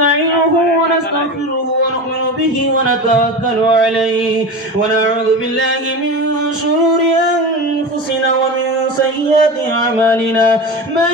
ونستعينه ونستغفره ونؤمن به ونتوكل عليه ونعوذ بالله من شرور أنفسنا ومن سيئات أعمالنا من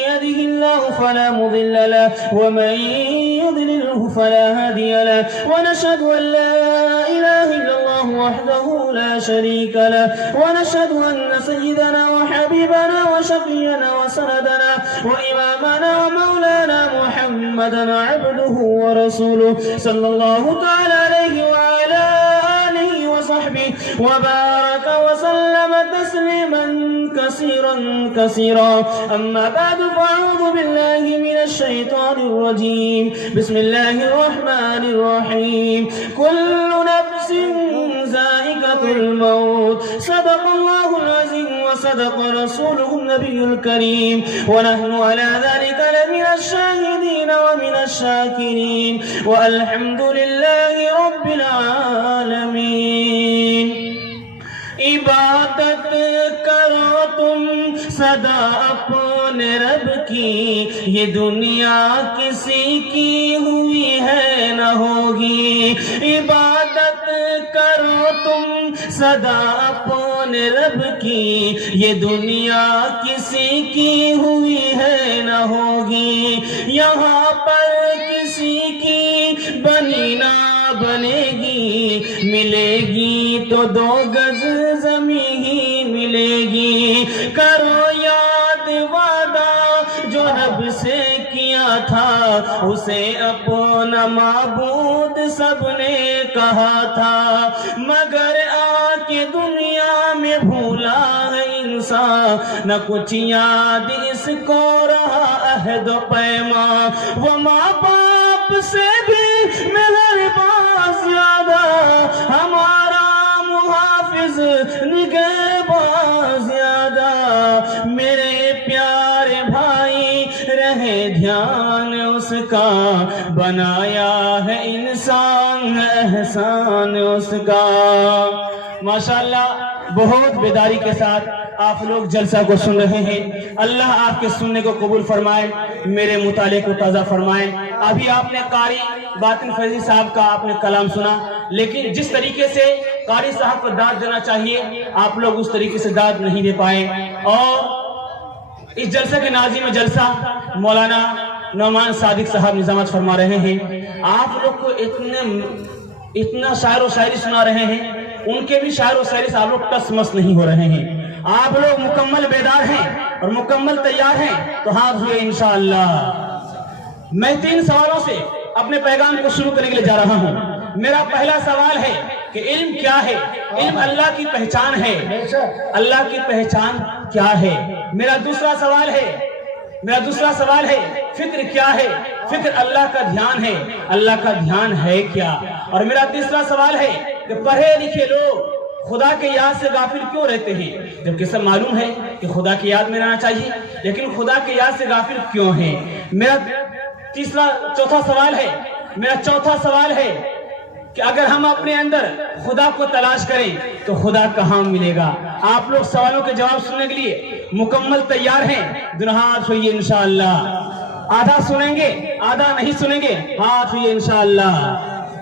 يهده الله فلا مضل له ومن يضلله فلا هادي له ونشهد أن لا إله إلا الله وحده لا شريك له ونشهد أن سيدنا وحبيبنا وشفينا وسندنا وإمامنا ومولانا محمدا عبده ورسوله صلى الله تعالى عليه وعلى آله وصحبه وبارك وسلم تسليما كثيرا كثيرا أما بعد فأعوذ بالله من الشيطان الرجيم بسم الله الرحمن الرحيم كل نفس ذائقة الموت صدق الله العظيم وصدق رسوله النبي الكريم ونحن على ذلك لمن الشاهدين ومن الشاكرين والحمد لله رب العالمين عبادت کرو تم صدا اپنے رب کی یہ دنیا کسی کی ہوئی ہے نہ ہوگی عبادت کرو تم صدا اپنے رب کی یہ دنیا کسی کی ہوئی ہے نہ ہوگی یہاں پر کسی کی بنی نہ بنے گی ملے گی تو 2 گز زمین ہی ملے گی کرو یاد وعدہ جو رب سے کیا تھا اسے اپنا معبود سب نے کہا تھا مگر آ کے دنیا میں بھولا ہے انسان نہ کچھ یاد اس کو رہا عہد و پیمان وہ ماں باپ سے بھی مہربان زیادہ ہمارا محافظ نگہبان زیادہ میرے پیارے بھائی رہے دھیان اس کا بنایا ہے انسان احسان اس کا ماشاءاللہ بہت بیداری کے ساتھ آپ لوگ جلسہ کو سن رہے ہیں اللہ آپ کے سننے کو قبول فرمائے میرے مطالعے کو تازہ فرمائے ابھی آپ نے قاری باطن فیضی صاحب کا آپ نے کلام سنا لیکن جس طریقے سے قاری صاحب کو داد دینا چاہیے آپ لوگ اس طریقے سے داد نہیں دے پائے اور اس جلسہ کے ناظم جلسہ مولانا نعمان صادق صاحب نظامت فرما رہے ہیں آپ لوگ کو اتنا شاعر و شاعری سنا رہے ہیں ان کے بھی شاعر و شاعری سے آپ لوگ ٹس مس نہیں ہو رہے ہیں آپ لوگ مکمل بیدار ہیں اور مکمل تیار ہیں تو ہاتھ ہوئے انشاءاللہ میں 3 سوالوں سے اپنے پیغام کو شروع کرنے کے لیے جا رہا ہوں میرا پہلا سوال ہے کہ علم کیا ہے علم اللہ کی پہچان ہے اللہ کی پہچان کیا ہے میرا دوسرا سوال ہے فکر کیا ہے فکر اللہ کا دھیان ہے اللہ کا دھیان ہے کیا اور میرا تیسرا سوال ہے کہ پڑھے لکھے لوگ خدا کے یاد سے غافل کیوں رہتے ہیں جبکہ سب معلوم ہے کہ خدا کی یاد میں رہنا چاہیے لیکن خدا کے یاد سے غافل کیوں ہیں میرا چوتھا سوال ہے کہ اگر ہم اپنے اندر خدا کو تلاش کریں تو خدا کہاں ملے گا آپ لوگ سوالوں کے جواب سننے کے لیے مکمل تیار ہیں دونوں ہاتھ ہوئیے انشاءاللہ آدھا سنیں گے آدھا نہیں سنیں گے ہاتھ ہوئیے انشاءاللہ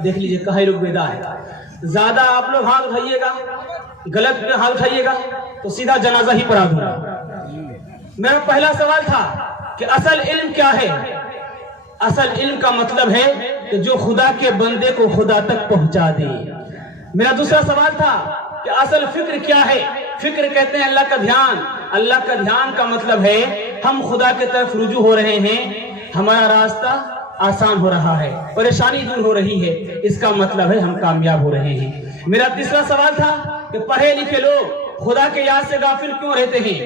دیکھ لیجئے کہاں لوگ بیدار ہے زیادہ آپ لوگ ہاتھ اٹھائیے گا غلط میں ہاتھ اٹھائیے گا تو سیدھا جنازہ ہی پڑھا دوں گا میرا پہلا سوال تھا کہ اصل علم کیا ہے اصل علم کا مطلب ہے کہ جو خدا کے بندے کو خدا تک پہنچا دے میرا دوسرا سوال تھا کہ اصل فکر کیا ہے فکر کہتے ہیں اللہ کا دھیان کا مطلب ہے ہم خدا کے طرف رجوع ہو رہے ہیں ہمارا راستہ آسان ہو رہا ہے پریشانی دور ہو رہی ہے اس کا مطلب ہے ہم کامیاب ہو رہے ہیں میرا تیسرا سوال تھا کہ پڑھے لکھے لوگ خدا کے یاد سے غافل کیوں رہتے ہیں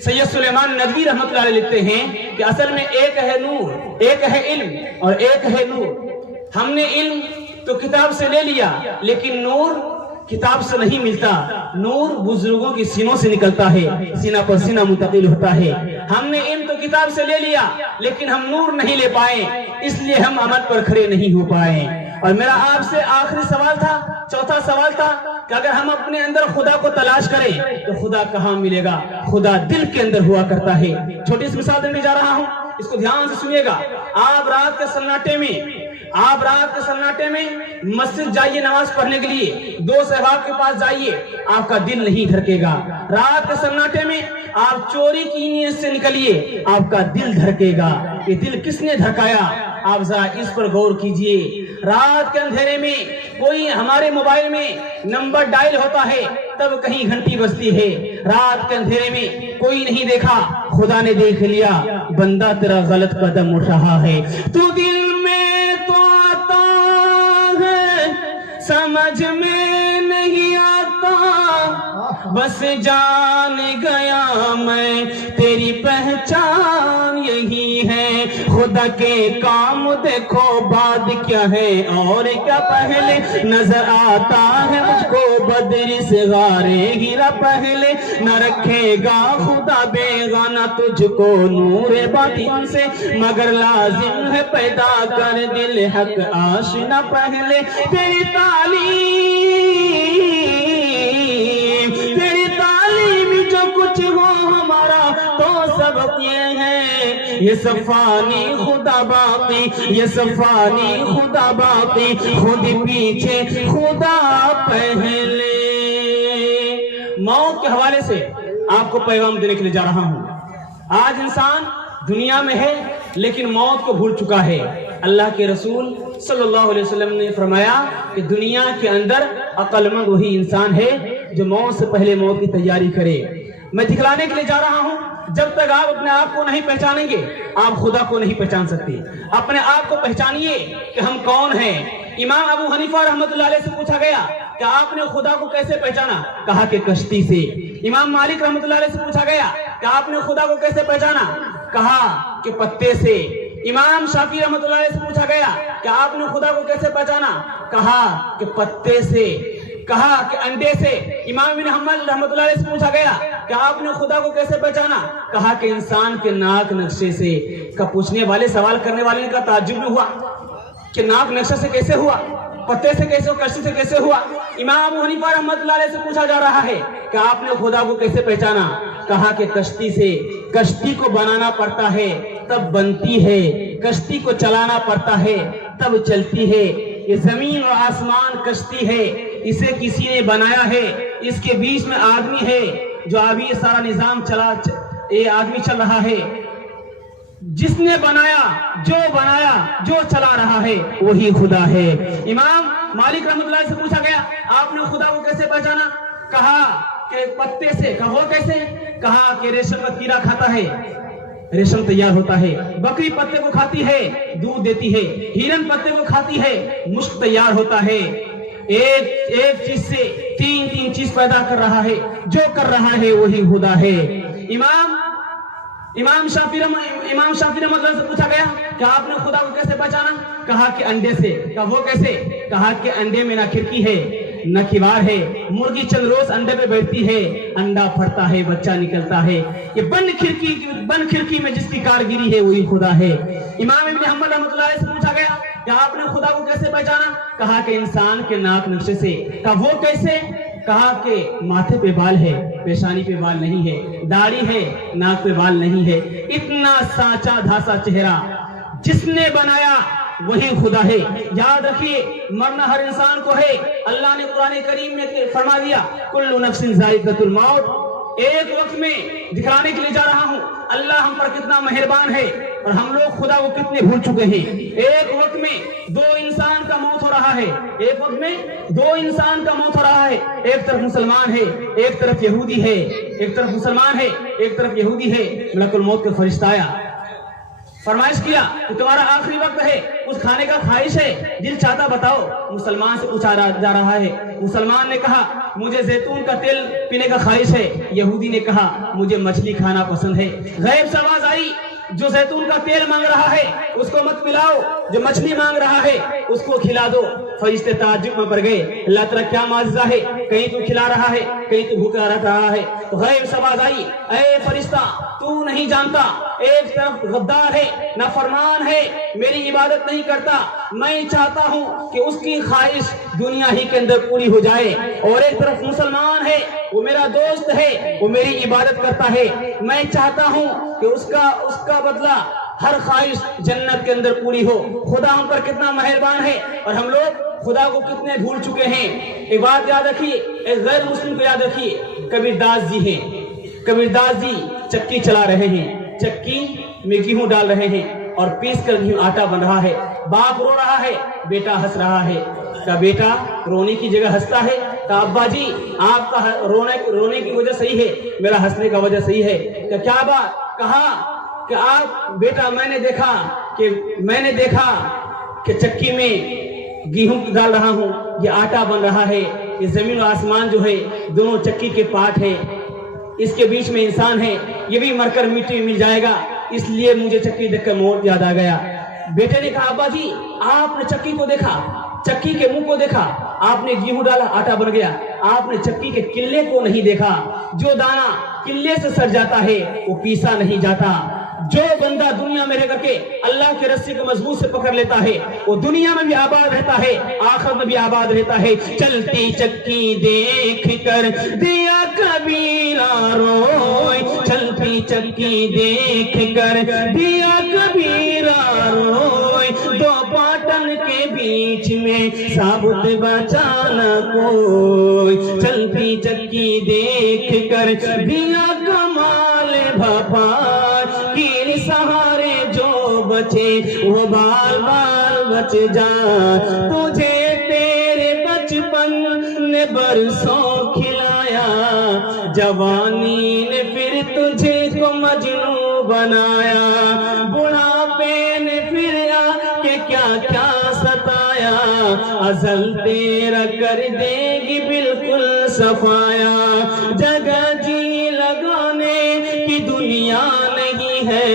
سید سلیمان ندوی رحمۃ اللہ علیہ لکھتے ہیں کہ اصل میں ایک ہے نور ایک ہے علم اور ایک ہے نور ہم نے علم تو کتاب سے لے لیا لیکن نور کتاب سے نہیں ملتا نور بزرگوں کی سینوں سے نکلتا ہے سینہ پر سینہ منتقل ہوتا ہے ہم نے علم تو کتاب سے لے لیا لیکن ہم نور نہیں لے پائے اس لیے ہم عمل پر کھڑے نہیں ہو پائے اور میرا آپ سے آخری سوال تھا چوتھا سوال تھا کہ اگر ہم اپنے اندر خدا کو تلاش کریں تو خدا کہاں ملے گا خدا دل کے اندر ہوا کرتا ہے چھوٹی سی مثال دینے جا رہا ہوں اس کو دھیان سے سنیے گا، آپ رات کے سناٹے میں مسجد جائیے نماز پڑھنے کے لیے، دوست احباب کے پاس جائیے، آپ کا دل نہیں دھڑکے گا۔ رات کے سناٹے میں آپ چوری کی نیت سے نکلیے، آپ کا دل دھڑکے گا۔ یہ دل کس نے دھڑکایا؟ آپ ذرا اس پر غور کیجئے۔ رات کے اندھیرے میں کوئی ہمارے موبائل میں نمبر ڈائل ہوتا ہے، تب کہیں گھنٹی بجتی ہے۔ رات کے اندھیرے میں کوئی نہیں دیکھا، خدا نے دیکھ لیا، بندہ تیرا غلط قدم اٹھ رہا ہے۔ تو دل میں تو آتا ہے، سمجھ میں نہیں آتا، بس جان گیا میں تیری پہچان یہی ہے۔ خدا کے کام دیکھو بعد کیا ہے اور کیا پہلے، نظر آتا ہے مجھ کو بدری سے غارے گرا پہلے، نہ رکھے گا خدا بیگانہ تجھ کو نور باطن سے، مگر لازم ہے پیدا کر دل حق آشنا پہلے۔ تیری تعلیم جو کچھ ہو ہمارا تو سبق یہ ہے، یہ سفانی خدا باقی، یہ سفانی خدا باقی، خود پیچھے خدا پہلے۔ موت کے حوالے سے آپ کو پیغام دینے کے لیے جا رہا ہوں۔ آج انسان دنیا میں ہے لیکن موت کو بھول چکا ہے۔ اللہ کے رسول صلی اللہ علیہ وسلم نے فرمایا کہ دنیا کے اندر عقل مند وہی انسان ہے جو موت سے پہلے موت کی تیاری کرے۔ میں دکھلانے کے لیے جا رہا ہوں، جب تک آپ اپنے آپ کو نہیں پہچانیں گے آپ خدا کو نہیں پہچان سکتے۔ اپنے آپ کو پہچانیے کہ ہم کون ہیں۔ امام ابو حنیفہ رحمۃ اللہ علیہ سے پوچھا گیا کہ آپ نے خدا کو کیسے پہچانا؟ کہا کہ کشتی سے۔ امام مالک رحمۃ اللہ علیہ سے پوچھا گیا کہ آپ نے خدا کو کیسے پہچانا؟ کہا کہ پتے سے۔ امام شافعی رحمۃ اللہ علیہ سے پوچھا گیا کہ آپ نے خدا کو کیسے پہچانا؟ کہا کہ پتے سے۔ کہا کہ انڈے سے۔ امام بن حنبل رحمۃ اللہ علیہ سے پوچھا گیا کہ آپ نے خدا کو کیسے پہچانا؟ کہا کہ انسان کے ناک نقشے سے۔ کا پوچھنے والے، سوال کرنے والے کا تعجب میں ہوا کہ ناک نقشے سے کیسے ہوا، پتے سے کیسے، کشتی سے کیسے ہوا؟ امام ابو حنیفہ رحمۃ اللہ علیہ سے پوچھا جا رہا ہے کہ آپ نے خدا کو کیسے پہچانا؟ کہا کہ کشتی سے۔ کشتی کو بنانا پڑتا ہے تب بنتی ہے، کشتی کو چلانا پڑتا ہے تب چلتی ہے۔ یہ زمین اور آسمان کشتی ہے، اسے کسی نے بنایا ہے، اس کے بیچ میں آدمی ہے جو ابھی یہ سارا نظام آدمی چل رہا ہے۔ جس نے بنایا، جو چلا رہا ہے وہی خدا ہے۔ امام مالک رحمۃ اللہ سے پوچھا گیا آپ نے خدا کو کیسے پہچانا؟ کہا کہ پتے سے۔ کہا وہ کیسے؟ کہا کہ ریشم کا کیڑا کھاتا ہے، ریشم تیار ہوتا ہے، بکری پتے کو کھاتی ہے، دودھ دیتی ہے، ہرن پتے کو کھاتی ہے، مشک تیار ہوتا ہے۔ ایک چیز سے تین چیز پیدا کر رہا ہے، جو کر رہا ہے وہی خدا ہے۔ امام شافعی رحمۃ اللہ سے پوچھا گیا کہ آپ نے خدا کو کیسے پہچانا؟ کہا کہ انڈے سے۔ کہا وہ کیسے؟ کہا کہ انڈے میں نہ کھڑکی ہے نہ کیوار ہے، مرغی چند روز انڈے پہ بیٹھتی ہے، انڈا پھٹتا ہے، بچہ نکلتا ہے، یہ بند کھڑکی میں جس کی کارگری ہے وہی خدا ہے۔ امام ابن حنبل رحمۃ اللہ علیہ سے پوچھا گیا کہ آپ نے خدا کو کیسے پہچانا؟ کہا کہ انسان کے ناک نقشے سے۔ کہا وہ کیسے؟ کہا کہ ماتھے پہ بال ہے، پیشانی پہ بال نہیں ہے، داڑھی ہے، ناک پہ بال نہیں ہے، اتنا سانچا دھاسا چہرہ جس نے بنایا وہی خدا ہے۔ یاد رکھیے مرنا ہر انسان کو ہے۔ اللہ نے قرآن کریم میں فرما دیا کل نفس ذائقۃ الموت۔ ایک وقت میں دکھانے کے لیے جا رہا ہوں اللہ ہم پر کتنا مہربان ہے اور ہم لوگ خدا کو کتنے بھول چکے ہیں۔ ایک وقت میں دو انسان کا موت ہو رہا ہے، ایک وقت میں دو انسان کا موت ہو رہا ہے، ایک طرف مسلمان ہے ایک طرف یہودی ہے، ایک طرف مسلمان ہے ایک طرف یہودی ہے۔ ملک الموت کا فرشتہ آیا، فرمائش کیا کہ تمہارا آخری وقت ہے، کچھ کھانے کا خواہش ہے، دل چاہتا بتاؤ۔ مسلمان سے پوچھا جا رہا ہے، مسلمان نے کہا مجھے زیتون کا تیل پینے کا خواہش ہے، یہودی نے کہا مجھے مچھلی کھانا پسند ہے۔ غیب سے آواز آئی جو زیتون کا تیل مانگ رہا ہے اس کو مت پلاؤ، جو مچھلی مانگ رہا ہے اس کو کھلا دو۔ فرشتے تعجب میں پڑ گئے، اللہ تعالیٰ کیا معجزہ ہے، کہیں تو کھلا رہا ہے کہیں تو بھوکا رکھ رہا ہے۔ غیب سے آواز آئی اے فرشتہ تو نہیں جانتا، ایک طرف غدار ہے نافرمان ہے میری عبادت نہیں کرتا، میں چاہتا ہوں کہ اس کی خواہش دنیا ہی کے اندر پوری ہو جائے، اور ایک طرف مسلمان ہے وہ میرا دوست ہے وہ میری عبادت کرتا ہے، میں چاہتا ہوں کہ اس کا بدلہ ہر خواہش جنت کے اندر پوری ہو۔ خدا ہم پر کتنا مہربان ہے اور ہم لوگ خدا کو کتنے بھول چکے ہیں۔ ایک بات یاد رکھیے، ایک غیر مسلم کو یاد رکھیے، کبیر داس جی ہیں، کبیر داس جی چکی چلا رہے ہیں، چکی میں گیہوں ڈال رہے ہیں اور پیس کر گیہوں آٹا بن رہا ہے۔ باپ رو رہا ہے، بیٹا ہنس رہا ہے۔ کہا بیٹا رونے کی جگہ ہنستا ہے؟ کہا ابا جی آپ کا رونے کی وجہ صحیح ہے، میرا ہنسنے کا وجہ صحیح ہے۔ کہ کیا بات؟ کہا کہ آپ بیٹا میں نے دیکھا کہ چکی میں گیہوں ڈال رہا ہوں، یہ آٹا بن رہا ہے، یہ زمین و آسمان جو ہے دونوں چکی کے پارٹ ہے، اس کے بیچ میں انسان ہے، یہ بھی مر کر مٹی میں مل جائے گا، اس لیے مجھے چکی دیکھ کر موت یاد آ گیا۔ بیٹے نے کہا ابا جی آپ نے چکی کو دیکھا، چکی کے منہ کو دیکھا، آپ نے گیہوں ڈالا آٹا بن گیا، آپ نے چکی کے کلے کو نہیں دیکھا۔ جو دانا کلے سے سڑ جاتا ہے وہ پیسا نہیں جاتا۔ جو بندہ دنیا میں رہ کر کے اللہ کے رسی کو مضبوط سے پکڑ لیتا ہے وہ دنیا میں بھی آباد رہتا ہے، آخرت میں بھی آباد رہتا ہے۔ چلتی چکی دیکھ کر دیا کبیرہ روئے، چلتی چکی دیکھ کر دیا کبیرہ روئے، دو پاٹن کے بیچ میں ثابت بچانا کوئی، چلتی چکی دیکھ کر دیا کمال بھاپا، کیل سہارے جو بچے وہ بال بال بچ جا، تجھے تیرے بچپن نے برسوں کھلایا، جوانی نے پھر تجھے کو مجنوں بنایا، بڑھاپے نے پھر آ کے کیا کیا ستایا، ازل تیرا کر دے گی بالکل صفایا، جگہ جی لگانے کی دنیا نہیں ہے،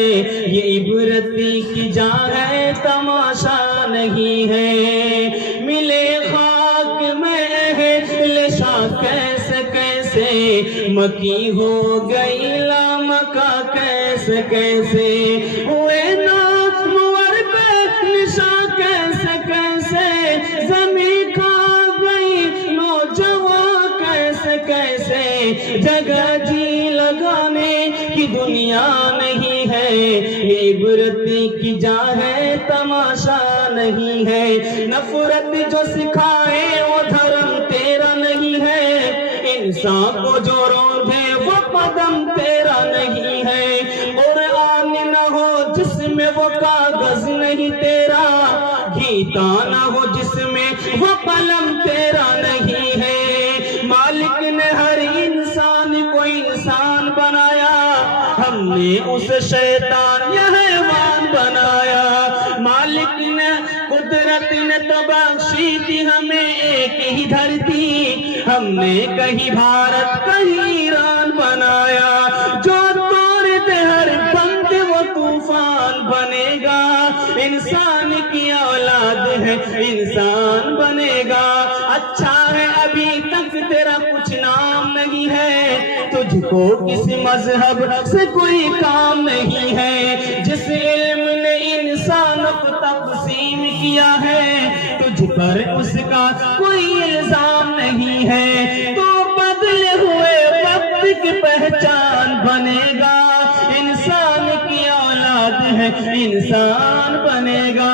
یہ عبرتی کی جا ہے تماشا نہیں ہے، ملے خاک میں اہل شاہ کیسے کیسے، مکی ہو گئی لامکا کیسے کیسے، ہوئے نامور بے نشاں کیسے کیسے، زمین کھا گئی نوجوان کیسے کیسے، جگہ جی لگانے کی دنیا نہیں ہے، یہ عبرتی کی جا ہے تماشا نہیں ہے، نفرت جو سکھائے وہ دھرم تیرا نہیں ہے، انسان کو جو روندے وہ قدم تیرا نہیں ہے، قرآن نہ ہو جس میں وہ کاغذ نہیں تیرا، گیتا نہ ہو جس میں وہ قلم تیرا نہیں ہے، مالک نے ہر انسان کو انسان بنایا، ہم نے اس شیطان یا حیوان بنایا، مالک نے قدرت نے تو بخشی تھی ہمیں ایک ہی دھرتی، ہم نے کہیں بھارت کہیں ایران بنایا، جو توڑ دے ہر بند وہ طوفان بنے گا، انسان کی اولاد ہے انسان بنے گا، اچھا ہے ابھی تک تیرا کچھ نام نہیں ہے، تجھ کو کسی مذہب سے کوئی کام نہیں ہے، جس علم نے انسانوں کو تقسیم کیا ہے تجھ پر اس کا کوئی الزام نہیں ہے، تو بدلے ہوئے وقت کی پہچان بنے گا، انسان کی اولاد ہے انسان بنے گا۔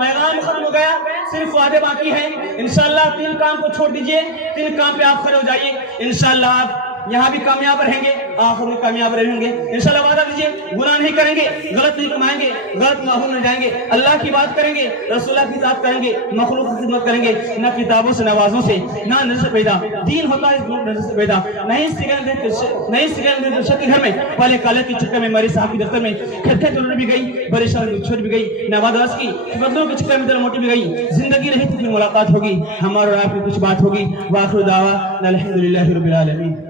پیغام ختم ہو گیا، صرف وعدے باقی ہیں، انشاءاللہ 3 کام کو چھوڑ دیجئے، 3 کام پہ آپ کھڑے ہو جائیے، انشاءاللہ آپ یہاں بھی کامیاب رہیں گے، آخر میں کامیاب رہیں گے، انشاءاللہ وعدہ دیجئے، گناہ نہیں کریں گے، غلط نہیں کمائیں گے، غلط ماحول میں جائیں گے، اللہ کی بات کریں گے، رسول اللہ کی اطاعت کریں گے، مخلوق کی خدمت کریں گے، نہ کتابوں سے نوازوں سے، نہ نظر سے پیدا، دین ہوتا ہے نظر سے پیدا، نہیں سگرٹ دے شک کے گھر میں، پہلے کالے کی چکر میں مری صاحب کی دفتر میں، کھٹکے ضرور بھی گئی، بڑے شہر میں چھوٹ بھی گئی، نوادرس کی بدلوں کے چکر میں دل موٹی بھی گئی، زندگی رہی تو پھر ملاقات ہوگی، ہمارا اور آپ کی کچھ بات ہوگی، وآخر دعوانا الحمدللہ رب العالمین۔